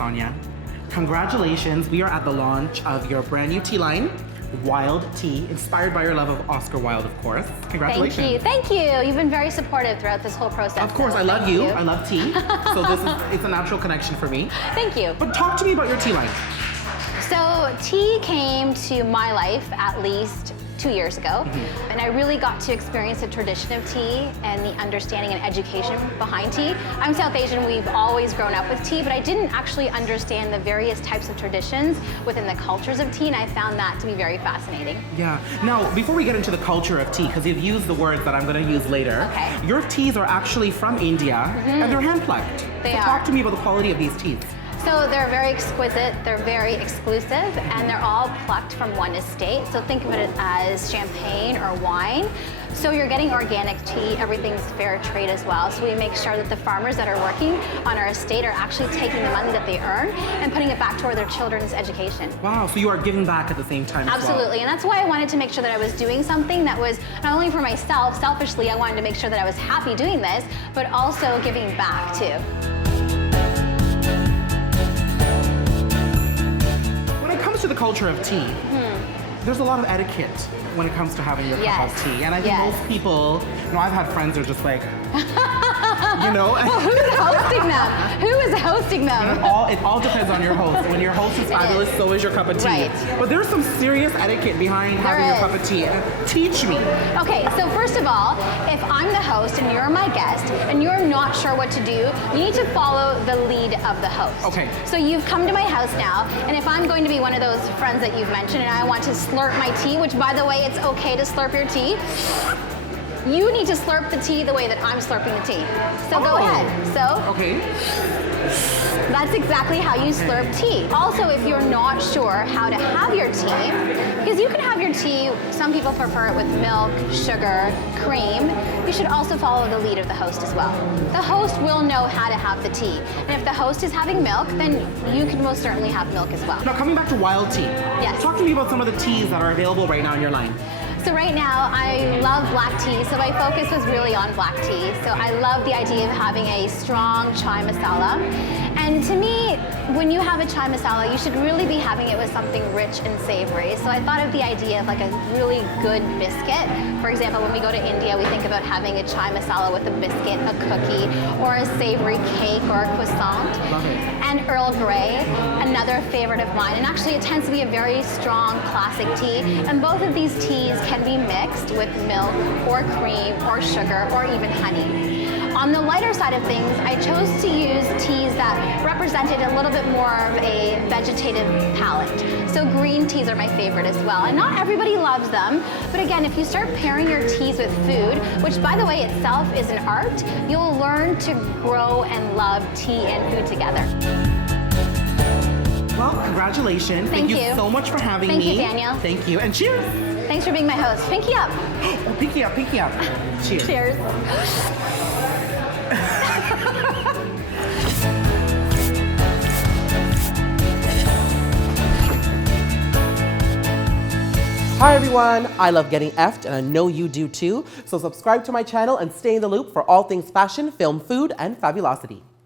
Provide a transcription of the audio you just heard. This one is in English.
Sonya. Congratulations, we are at the launch of your brand new tea line, Wilde Tea, inspired by your love of Oscar Wilde, of course. Congratulations. Thank you. You've been very supportive throughout this whole process. Of course, I love you. I love tea. So it's a natural connection for me. Thank you. But talk to me about your tea line. So tea came to my life at least 2 years ago, and I really got to experience the tradition of tea and the understanding and education behind tea. I'm South Asian, we've always grown up with tea, but I didn't actually understand the various types of traditions within the cultures of tea, and I found that to be very fascinating. Yeah. Now, before we get into the culture of tea, because you've used the words that I'm going to use later, your teas are actually from India, and they're hand-plucked. They are. Talk to me about the quality of these teas. So they're very exquisite, they're very exclusive, and they're all plucked from one estate. So think of it as champagne or wine. So you're getting organic tea, everything's fair trade as well. So we make sure that the farmers that are working on our estate are actually taking the money that they earn and putting it back toward their children's education. Wow, so you are giving back at the same time as well. Absolutely, and that's why I wanted to make sure that I was doing something that was not only for myself, selfishly, I wanted to make sure that I was happy doing this, but also giving back too. To the culture of tea, there's a lot of etiquette when it comes to having your cup of tea. And I think most people, I've had friends who are just like, Well, who's hosting them? Who is hosting them? It all depends on your host. When your host is fabulous, so is your cup of tea. Right. But there's some serious etiquette behind having your cup of tea. Teach me. Okay, so first of all, if I'm the host and you're my guest and you're not sure what to do, you need to follow the lead of the host. Okay. So you've come to my house now, and if I'm going to be one of those friends that you've mentioned and I want to slurp my tea, which by the way, it's okay to slurp your tea, you need to slurp the tea the way that I'm slurping the tea. So go ahead. Okay. That's exactly how you slurp tea. Also, if you're not sure how to have your tea, because you can have your tea, some people prefer it with milk, sugar, cream, you should also follow the lead of the host as well. The host will know how to have the tea. And if the host is having milk, then you can most certainly have milk as well. Now, coming back to Wilde Tea. Yes. Talk to me about some of the teas that are available right now in your line. So right now, I love black tea, so my focus was really on black tea. So I love the idea of having a strong chai masala. And to me, when you have a chai masala, you should really be having it with something rich and savory. So I thought of the idea of like a really good biscuit. For example, when we go to India, we think about having a chai masala with a biscuit, a cookie, or a savory cake or a croissant. Love it. And Earl Grey, another favorite of mine. And actually it tends to be a very strong classic tea. And both of these teas can be mixed with milk or cream or sugar or even honey. On the lighter side of things, I chose to use teas that represented a little bit more of a vegetative palette. So green teas are my favorite as well. And not everybody loves them, but again, if you start pairing your teas with food, which by the way itself is an art, you'll learn to grow and love tea and food together. Well, congratulations. Thank you so much for having me. Thank you, Daniel. Thank you, and cheers. Thanks for being my host. Pinky up. Oh, pinky up, pinky up. Cheers. Cheers. Hi everyone, I love getting effed and I know you do too. So subscribe to my channel and stay in the loop for all things fashion, film, food, and fabulosity.